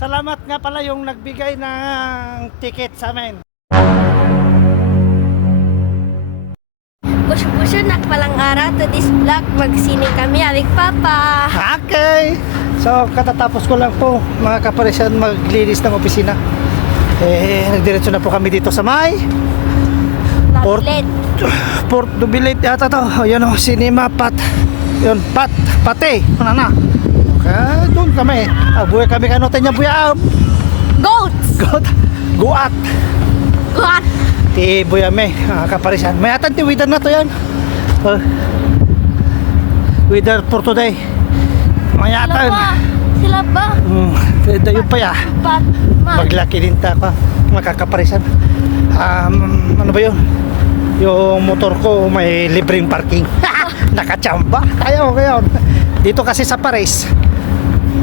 Salamat nga pala yung nagbigay ng ticket sa amin. Puso na palang araw to this vlog. Magsining kami, Aling Papa. Okay. So, katatapos ko lang po mga kaparisan maglinis ng opisina. Nagdiretso na po kami dito sa may Port Dubilit yata to. Ayan o, Cinema Pat. Yun, Pate. Ano na? Okay, doon kami. Buhay kami kanotin niya buya. Goats! Guat. Goat! Ti buyame, kaparisan. May atan ti weather na to yan. Weather for today. Mayatan. Sila ba? Dayo pa ya. Maglaki din ta pa. Makakaparisan. Ano ba yun? Yung motor ko may libreng parking. Nakachamba. Tayo ngayon. Dito kasi sa Paris,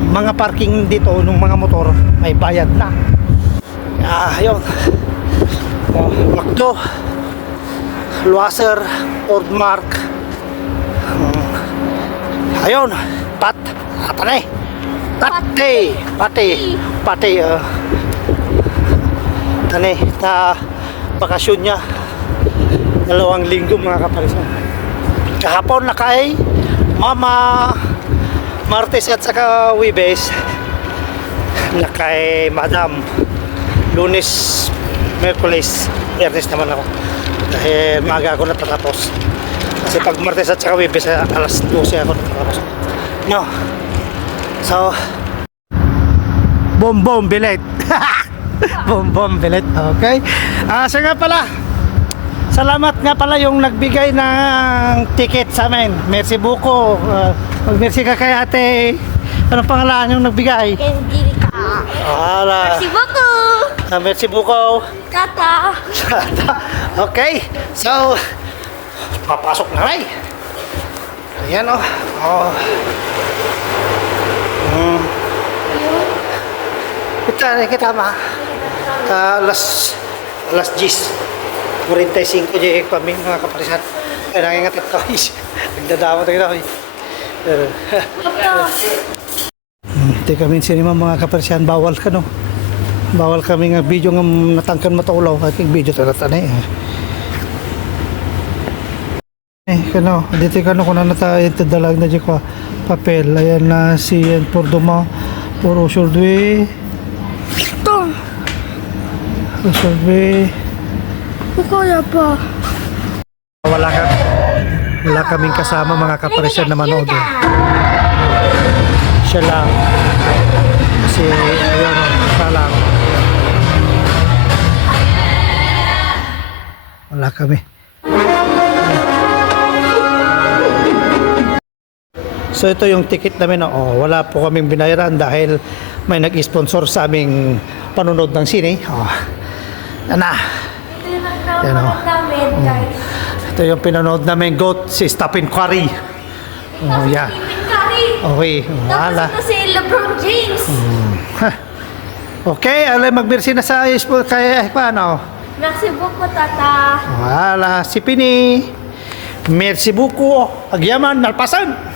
mga parking dito ng mga motor may bayad na. Ayun. Macdo, Loaser, Ordmark. Ayun, Pate. Tane, ta bakasyon niya. 2 linggo mga kaparisan. Kahapon na kay Mama Martes at saka Webes. Na kay Madam Lunes, Merkulis, Biyernes naman ako. Dahil maaga ako natatapos. Kasi pag Martes at saka Webes, alas 12 ako natatapos. No. So, bom bilet. bom bilet. Okay. So nga pala, salamat nga pala yung nagbigay ng ticket sa amin. Merci beaucoup. Mag-merci ka kay ate. Anong pangalan yung nagbigay? Angelica. Merci beaucoup. Merci beaucoup. Kata. Okay. So, papasok na rin. Ayan o. Kita ma. Alas 10. 45 di kami mga kaparisan. Ay nangingatit ko. Nagdadama tayo na. Hindi kami sinima mga kaparisan. Bawal ka no. Bawal kami nga video nga natangkan matulaw. Aking video talaga na kano. Dito kano kung na tayo dalag na dyan ko. Papel. Ayan na si Pordoma. Puro surdwe. Ito. Surdwe. Kaya pa. Wala kaming kasama mga kaparisan na manood. Siya lang. Kasi ayun, siya lang. Wala kami. So ito yung ticket namin. Wala po kaming binayaran dahil may nag-sponsor sa aming panonood ng sine. Yan o. Ito yung pinanood namin goat si Stephen Curry. Yeah. Okay. Wala. Tapos ito si LeBron James. Okay, alay magmersi na sa kaya paano? Merci beaucoup, tata. Wala si Pini. Merci beaucoup. Agyaman nalpasan.